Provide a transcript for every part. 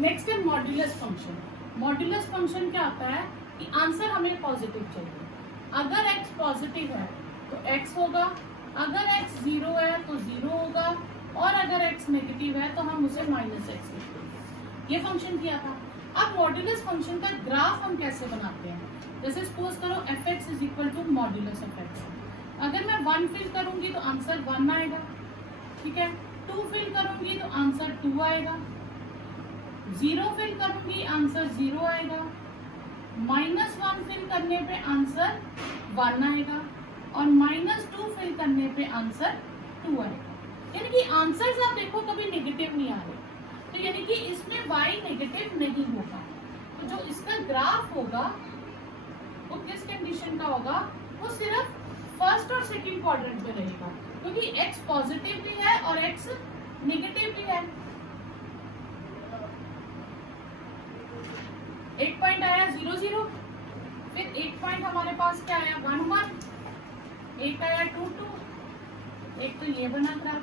Next है modulus function. Modulus function क्या होता है कि आंसर हमें पॉजिटिव चाहिए। अगर x पॉजिटिव है तो x होगा, अगर x 0 है तो 0 होगा, और अगर x नेगेटिव है तो हम उसे -x लिखेंगे। ये फंक्शन किया था। अब मॉड्यूलस फंक्शन का ग्राफ हम कैसे बनाते हैं? जैसे सपोज करो f(x) is equal to modulus of x। अगर मैं 1 फिल करूंगी तो आंसर 1 आएगा, ठीक है। 2 फिल करूंगी तो आंसर 2 आएगा, 0 फिल करूंगी आंसर 0 आएगा, -1 फिल करने पे आंसर 1 आएगा, और -2 फिल करने पे आंसर 2 आएगा। यानी कि आंसर्स आप देखो कभी नेगेटिव नहीं आ रहे, तो यानी कि इसमें y नेगेटिव नहीं होगा। तो जो इसका ग्राफ होगा वो किस कंडीशन का होगा? वो सिर्फ फर्स्ट और सेकंड क्वाड्रेंट पे रहेगा, क्योंकि x पॉजिटिव भी है और x नेगेटिव भी है। एक पॉइंट आया 0 0, फिर एक पॉइंट हमारे पास क्या आया 1 1, एक आया 2 2, एक तो ये बना ग्राफ,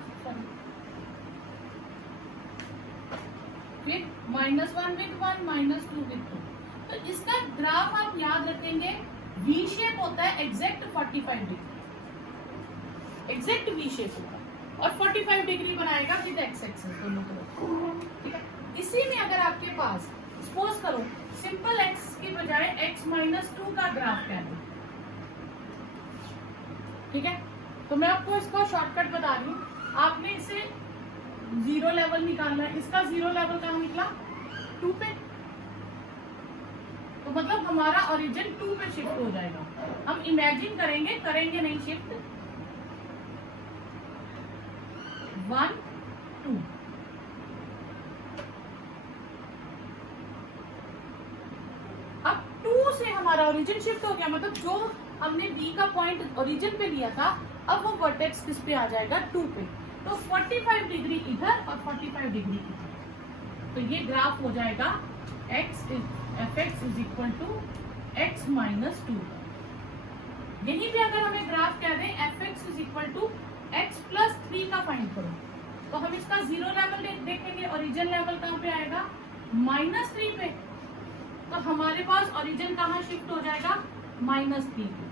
फिर -1 with 1, -2 with 2। तो इसका ग्राफ आप याद रखेंगे V शेप होता है, exact 45 degree, exact V shape होगा, और 45 डिग्री बनाएगा विद x एक्सिस दोनों तरफ, ठीक है। इसी में अगर आपके पास सपोज करो सिंपल x की बजाय x-2 का ग्राफ कह दो, ठीक है, तो मैं आपको इसका शॉर्टकट बता रही हूँ। आपने इसे 0 लेवल निकालना है, इसका 0 लेवल कहाँ निकला? 2 पे। तो मतलब हमारा ओरिजिन 2 पे शिफ्ट हो जाएगा। हम इमेजिन करेंगे नहीं शिफ्ट 1 2। अब 2 से हमारा ओरिजिन शिफ्ट हो गया, मतलब जो हमने V का पॉइंट ओरिजिन पे लिया था, अब वो वर्टेक्स किस पे आ जाएगा? 2 पे। तो 45 डिग्री इधर और 45 डिग्री इधर, तो ये ग्राफ हो जाएगा f(x) is equal to x-2। यहीं पे अगर हमें ग्राफ कह दें f(x) is equal to x+3 का फाइंड करो, तो हम इसका 0 लेवल देखेंगे, ओरिजिन लेवल कहाँ पे आएगा? -3 पे। तो हमारे पास ओरिजिन कहाँ शिफ्ट हो जाएगा? -3 पे।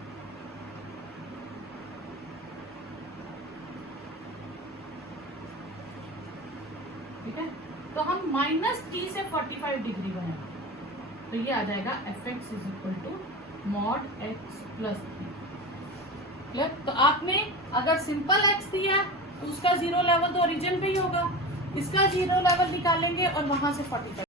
ठीक है, तो हम -3 से 45 डिग्री बनाएंगे, तो ये आ जाएगा f(x) is equal to mod x+3। तो आपने अगर सिंपल x दिया तो उसका 0 लेवल तो ओरिजिन पे ही होगा, इसका 0 लेवल निकालेंगे और वहां से 45